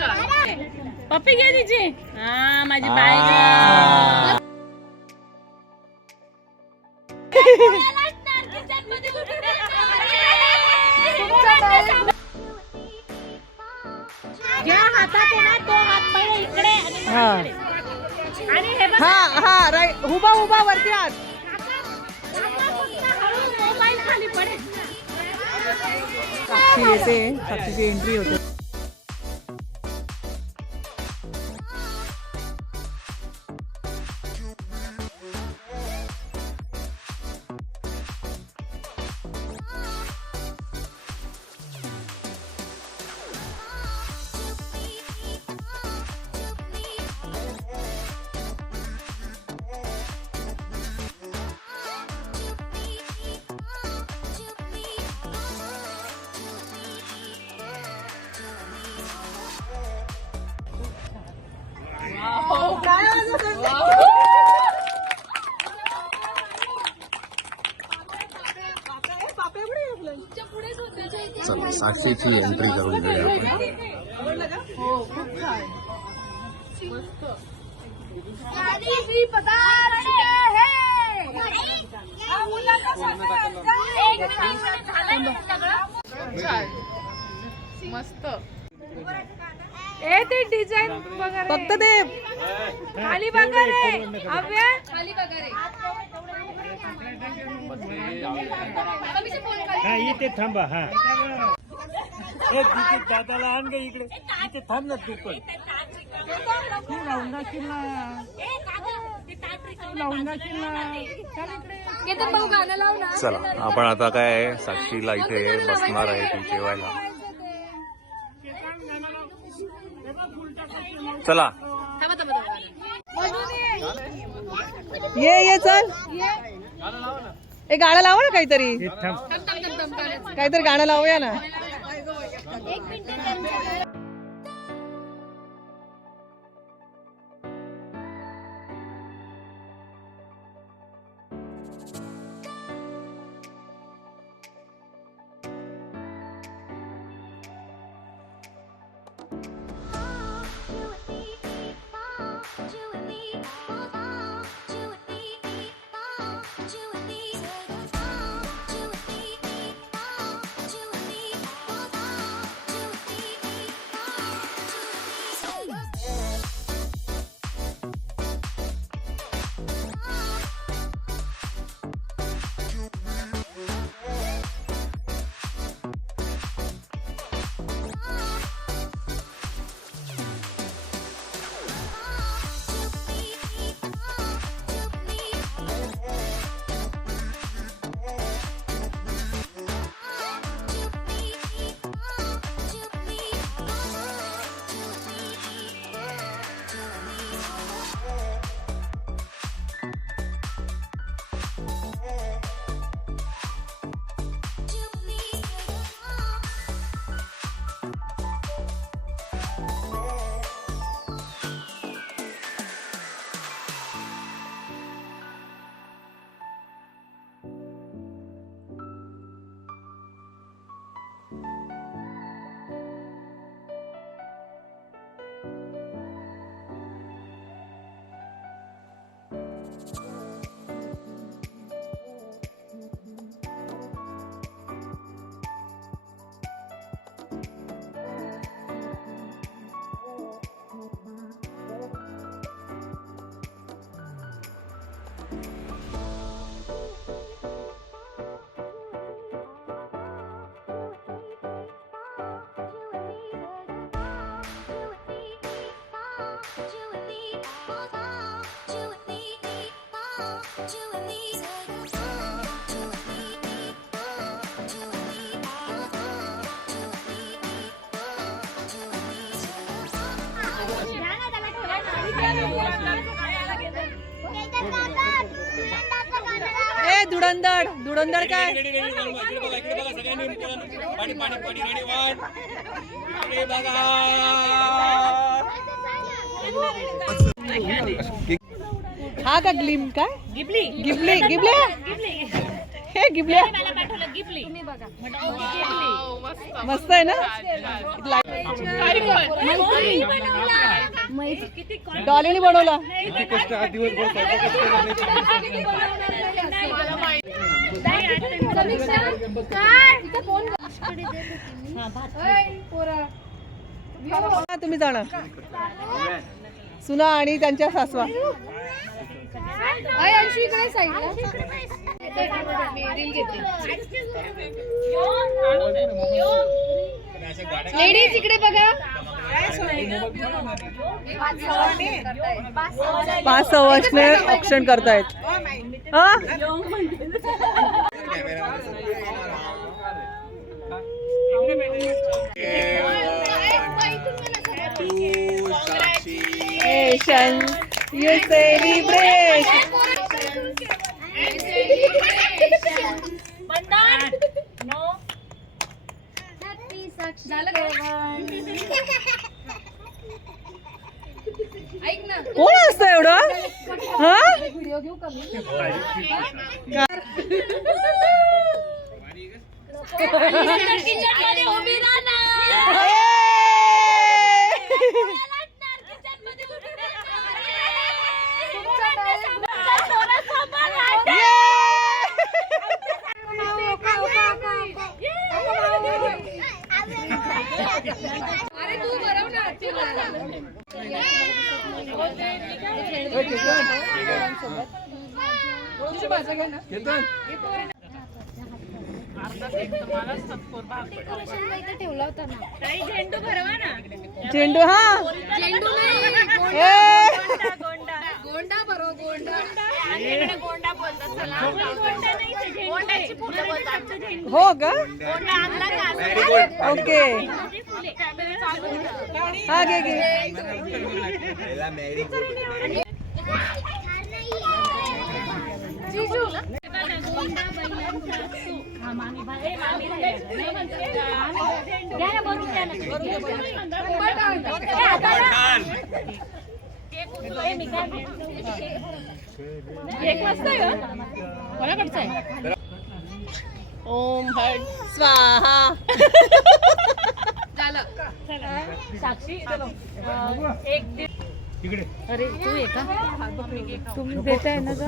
पप्पी घे तिची. हा माझी बाय. ज्या हातात आहे ना तो हात पहिले इकडे आणि हे बघ. हा हा राईट. उभा उभा वरती हात. मोबाईल खाली पडेल. साक्षी येते. साक्षीची एंट्री होते. चला साक्षीची एंट्री करून घेऊया मस्त. ए ते डिझाइन बघा फक्त ते खाली बघा रे. अव्या खाली बघा रे. हा इथे थांबा. हा तिथे दादाला आण ग इकडे. इथे थांब ना तू पण. चला आपण आता काय साक्षीला इथे बसणार आहे ती जेवायला. चला ये चल. ए गाणं लावा ना काहीतरी. काहीतरी गाणं लावूया ना. ए धुडंदड धुडंदड काय पाणी पाणी पाणी रेडी वन बघा हा का ग्लिम काय गिबली गिबली गिबल्या हे गिबल्या मला पाठवलं गिबली. मस्त आहे ना. डॉलीने बनवला. तुम्ही जाणार सुना आणि त्यांच्या सासवा. लेडीज इकडे बघा. 5 वर्षने ऑप्शन करतायत. हा you celebration. नो ऐक ना. कोण असतं एवढं? हा व्हिडिओ घेऊ का मी? किचन मध्ये उभी अरे तू बरव ना. ठेवला होता ना. झेंडू भरवा ना. झेंडू. हा झेंडू नाही, गोंडा भरव. गोंडा गोंडा बोलतात. चला गोंड्याची फुलं बोलतात. हो का. गोंडा आणला का? ओके. हा घे घे. जीजू ओम हट स्वाहा. साक्षी अरे तू ये का? तुम्ही देताय ना ग.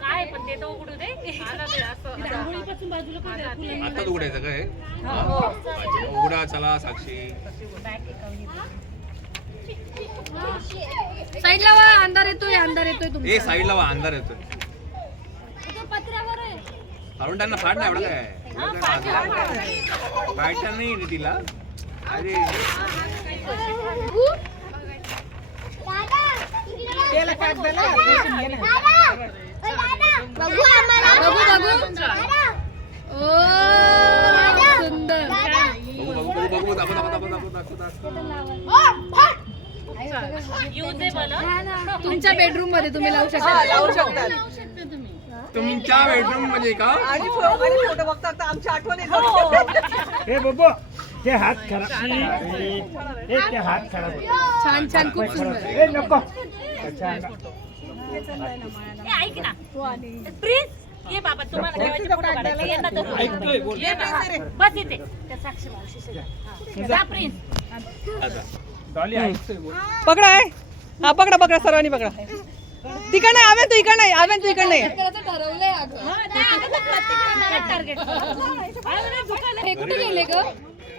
काय पण ते तर उघडू दे. आता उघडायचं काय उघडा. चला साक्षी साईडला वा. अंधार येतोय. अंधार येतोय. ए साईडला वा. अंधार येतोय. काढून त्यांना फाड ना. एवढं काय फाडता नाही तिला. अरे सुंदर. बघू दाखव. तुमच्या बेडरूम मध्ये तुम्ही लावू शकता. लावू शकतात. तुमच्या बेडरूम मध्ये का. आणि फोटो बघता बघता आमची आठवण येते. हे बाबा ते हात खराब. हे ते हात खराब. छान छान. खूप सुंदर. हे नको. ऐक ना प्लीज. ये बाबा तुम्हाला देवाचे फोटो काढायचे. ये ना तर बस इथे. त्या साक्षी मावशी जा प्रिन्स. डॉली ऐकतोय बोल. पकडा आहे. हा पकडा पकडा. सर्वांनी पकडा. तिकडे नाही. आव्यान तू इकडे नाही. आव्यान तू इकडे नाही. ठरवलंय टार्गेट. हे कुठे गेले ग?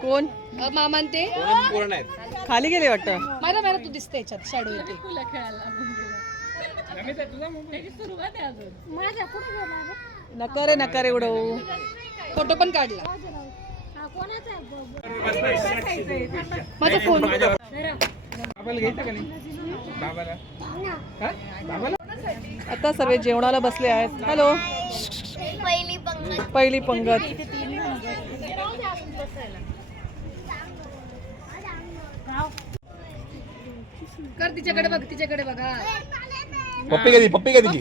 कोण मामान ते पूर्ण आहेत. खाली गेले वाटतं. मला मला तू दिसते याच्यात. शॅडो येते. नका रे एवढं. फोटो पण काढला. माझा फोन. बाबाला घ्यायचं का नाही. बाबाला आता सर्व जेवणाला बसले आहेत. हॅलो. पहिली पंगत. कर तिच्याकडे बघ. तिच्याकडे बघा. पप्पी कधी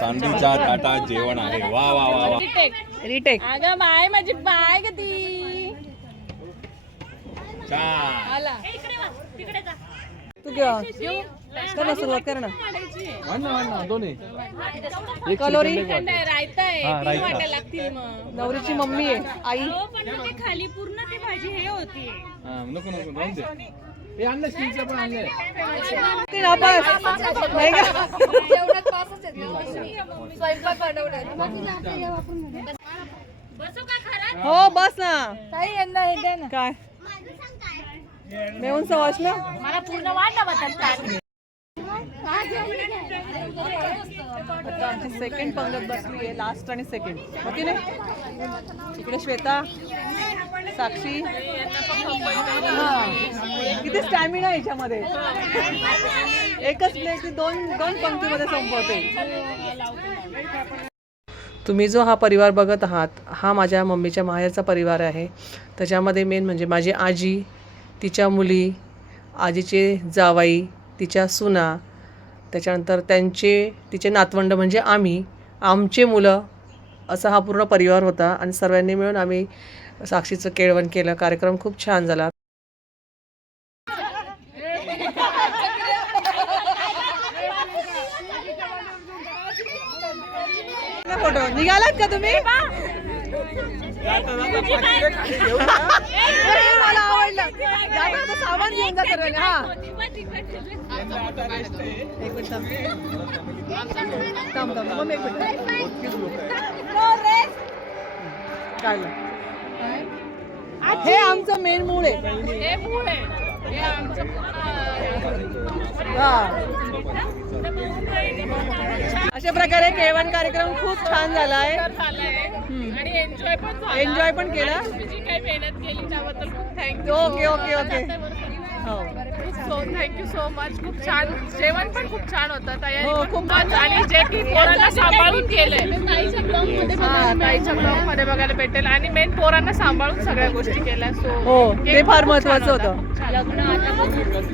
तांदूळच्या ताटात जेवण आहे. वा वा वा. रिटेक. अगं बाय माझी बाय कधी. छान. इकडे वा, तिकडे जा. तू घ्या कर ना, सुरुवात कर ना. कलोरी नवरीची मम्मी आहे आई. खाली पूर्ण ती भाजी हे होती. ती नापास नाही का? बसू का खरं? हो बस ना. काय मेहून सवास ना. मला पूर्ण वाटा बदलतात. आता आमची सेकंड पंगत बसली आहे, लास्ट आणि सेकंड होती नाही. इकडे श्वेता, साक्षी. हा. किती स्टॅमिना आहे याच्यामध्ये. एकच प्लेट दोन पंक्तीमध्ये संपवते. तुम्ही जो हा परिवार बघत आहात हा माझ्या मम्मीच्या माहेरचा परिवार आहे. त्याच्यामध्ये मेन म्हणजे माझी आजी, तिच्या मुली, आजीचे जावाई, तिच्या सुना, त्याच्यानंतर तिचे नातवंड म्हणजे आमचे मुलं, असा हा पूर्ण परिवार होता. आणि सर्वांनी मिळून आम्ही साक्षीचं केळवण केलं. कार्यक्रम खूप छान झाला. फोटो निघालात का तुम्ही? मला आवडलं. जाता सामान घेऊन जा सर्वांनी. हा एक मिनिट थांब मग एक मिनिट काढलं. हे आमचं मेन मूळ आहे. अशा प्रकारे केळवण कार्यक्रम खूप छान झाला आहे. एन्जॉय पण केला. ओके ओके ओके हो थँक्यू सो मच. खूप छान जेवण पण खूप छान होतं. तयारी हो, पण खूप खूप छान. आणि जे की पोरांना सांभाळून केलंय ताईच्या ब्लॉग मध्ये बघायला भेटेल. आणि मेन पोरांना सांभाळून सगळ्या गोष्टी केल्या. सो हो ते फार महत्वाचं होतं.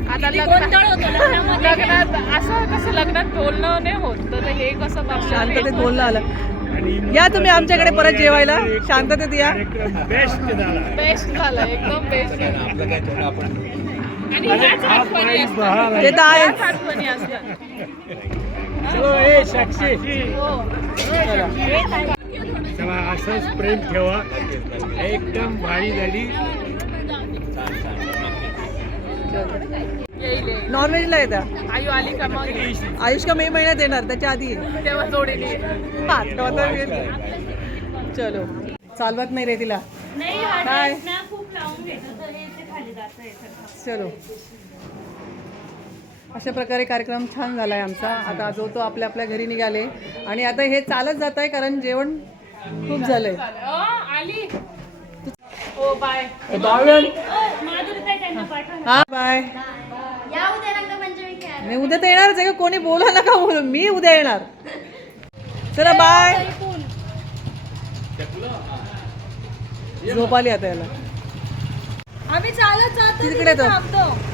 आता लग्नात असं कसं लग्नात बोलणं नाही होत तर हे कसं शांततेत बोलणं आलं. या तुम्ही आमच्याकडे परत जेवायला. शांततेत या. बेस्ट झाला. बेस्ट झालं एकदम बेस्ट. आपलं काय थोडं आपण आणि ह्याच आठवणी असतात. ते तर आहेच. ह्याच आठवणी असतात. साक्षी चला असंच प्रेम ठेवा. एकदम भारी झाली. नॉनव्हेजला येतात. आयु आली का मग आयुष का मे महिन्यात येणार त्याच्या आधी. तेव्हा जोडीने हा तेव्हा तर येईल. चलो चालवत नाही रे तिला. नाही काय? वाटत ना, खूप लावून घेतो तर हे ते खाली जातं हे सगळं. चलो अशा प्रकारे कार्यक्रम छान झाला आहे आमचा. आता जो तो आपल्या आपल्या घरी निघाले. आणि आता हे चालत जात आहे कारण जेवण खूप झालंय. आली. ओ बाय. माधुरीताई त्यांना पाठवा. हा बाय. मी उद्या तर येणारच आहे. कोणी बोला नका बोलू. मी उद्या येणार. चला बाय. झोप आली आता याला. आम्ही चालत जातो तिकडे तो थांबतो.